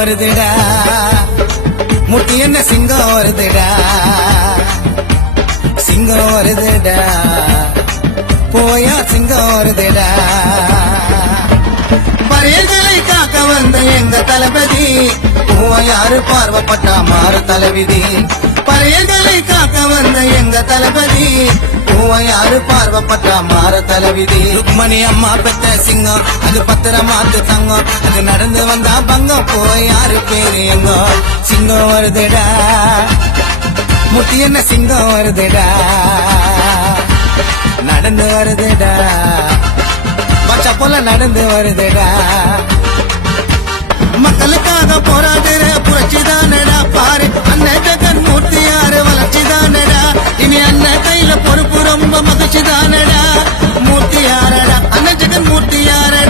வருதுடா முட்டி என்ன சிங்கம் வருதுடா சிங்கம் வருதுடா போயா சிங்கம் வருதுடா பறையர்களை காக்க வந்த எங்க தளபதி யாரு பார்வப்பட்டா மாறு தலைவிதி பறையர்களை காக்க வந்த எங்க தளபதி யாரு பார்வப்பட்டா மாற தலைவிதி ருக்மணி அம்மா பெத்த சிங்கம் அது பத்திரமாத்து தங்கம் அது நடந்து வந்தா பங்கம் போய் யாரு பேரு எங்கோ சிங்கம் வருதுடா முட்டி என்ன சிங்கம் வருதுடா நடந்து வருதுடா பச்சை போல நடந்து வருதுடா மக்களுக்காக போராடுற புரட்சிதானடா பாரு அண்ணன் ஜெகன் மூர்த்தி யாரு வளர்ச்சிதானடா இனி அண்ணன் கையில பொறுப்பு ரொம்ப மகிழ்ச்சிதானடா மூர்த்தி யாரடா அண்ணன் ஜெகன் மூர்த்தி யாரடா